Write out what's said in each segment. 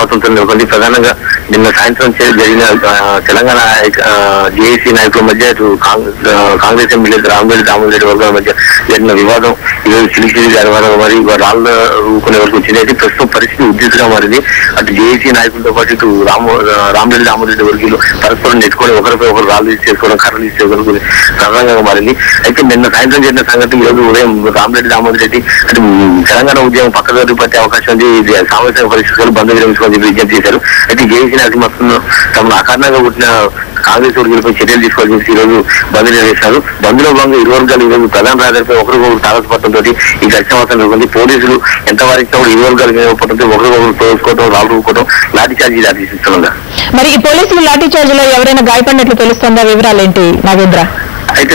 వాతావరణంతో నెలకొంది. ప్రధానంగా నిన్న సాయంత్రం జరిగిన తెలంగాణ జేఏసీ నాయకుల మధ్య కాంగ్రెస్ ఎమ్మెల్యే రామరెడ్డి దామోదర్ వర్గాల మధ్య జరిగిన వివాదం ఈరోజు చిలిచిలి జరిగిన మరి రాళ్ళు రూకునే వరకు వచ్చింది. అయితే ప్రస్తుతం పరిస్థితి ఉద్రిక్తంగా మారింది. అటు జేఏసీ నాయకులతో పాటు ఇటు రామరెడ్డి దామోదర్ వర్గీయులు పరస్పరం నెట్టుకొని ఒకరిపై ఒకరు రాళ్ళు చేసుకోవడం, కర్రలు చేసుకోవడం ప్రధానంగా మారింది. అయితే నిన్న సాయంత్రం జరిగిన సంగతి ఈరోజు ఉదయం రామరెడ్డి దామోదర్ రెడ్డి అటు తెలంగాణ ఉద్యమం పక్కదారి పట్టే అవకాశం ఉంది, సామాజిక పరిస్థితులు బంద్ విరమించుకొని విజ్ఞప్తి చేశారు. అయితే జేఏసీ నాయకులు మొత్తం తమను అకారణంగా పుట్టిన కాంగ్రెస్ వర్గీయులపై చర్యలు తీసుకోవాలని చెప్పి ఈరోజు బంద్ నిర్వహిస్తారు. బంద్లో భాగంగా ఇరు వర్గాలు ఈరోజు ప్రధాన రహదారిపై ఒకరికొకరు తారసపడటంతో ఈ ఘర్షణ వాతావరణం నెలకొంది. పోలీసులు ఎంత వారించినా కూడా ఇరు వర్గాలు వినియోగపడంతో ఒకరికొకరు తోసుకోవడం, రాళ్ళు రూపుకోవడం, లాఠీ చార్జీ దాటి తీస్తుందా. మరి ఈ పోలీసులు లాఠీ చార్జ్ లో ఎవరైనా గాయపడినట్లు తెలుస్తుందా? వివరాలు ఏంటి నాగేంద్ర? అయితే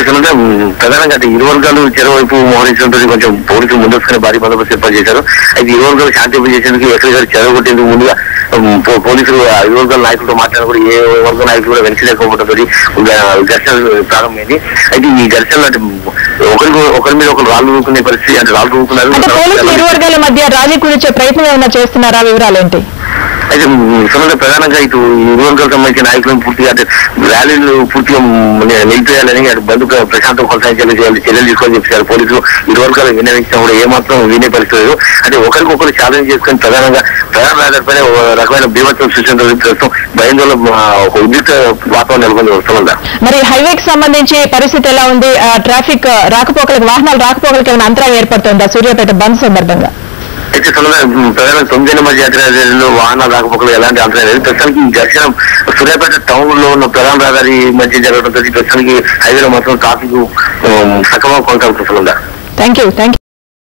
ప్రధానంగా ఇరు వర్గాలు చెరవైపు మోహరించడంతో కొంచెం పోలీసులు ముందొస్తున్న భారీ బందోబస్తు ఏర్పాటు చేశారు. అయితే ఇరు వర్గాలు శాంతింపు చేసేందుకు ఎక్కడికి చెరగొట్టేందుకు ముందుగా పోలీసులు ఇరు వర్గాల నాయకులతో మాట్లాడిన కూడా ఏ వర్గ నాయకులు కూడా వెనకలేకపోవడంతో ఘర్షణ ప్రారంభమైంది. అయితే ఈ ఘర్షణ ఒకరి మీద ఒకరు రాళ్ళు రూపుకునే పరిస్థితి, అంటే రాళ్ళు రూపుకున్నారు. ఇరు వర్గాల మధ్య రాజీ కుదిర్చే ప్రయత్నం ఏమైనా చేస్తున్నారా? వివరాలు ఏంటి? అయితే ప్రధానంగా ఇటు ఇరు వర్గాలకు సంబంధించిన నాయకులను పూర్తిగా అంటే ర్యాలీలు పూర్తిగా నిలిపేయాలని అటు బంధు ప్రశాంతం కొనసాగించాలని చర్యలు తీసుకోవాలని చెప్పారు పోలీసులు. ఇరు వర్గాలు వినియోగించినా కూడా ఏమాత్రం వినే పరిస్థితి లేదు. అంటే ఒకరికొకరు ఛాలెంజ్ చేసుకుని ప్రధాన రహదారిపైన ఒక రకమైన బీభత్సం సృష్టించడం ప్రస్తుతం భయంలో ఒక ఉద్రిక్త వాతావరణం నెలకొని వస్తుందా. మరి హైవేకి సంబంధించి పరిస్థితి ఎలా ఉంది? ట్రాఫిక్ రాకపోకలకు, వాహనాలు రాకపోకలకు ఏమైనా అంతరాయం ఏర్పడుతుందా సూర్యాపేట బంద్ సందర్భంగా? అయితే ప్రధాన 9 నెంబర్ జాతీయ రహదారిలో వాహనాలు రాకపోకలు ఎలాంటి అంతరం లేదు. ప్రస్తుతానికి ఈ ఘర్షణ సూర్యాపేట టౌన్ లో ఉన్న ప్రధాన రహదారి మధ్య జరగడంతో ప్రస్తుతానికి హైవేలో మాత్రం ట్రాఫిక్ సక్రమంగా కొనసాగుతుందా. Thank you.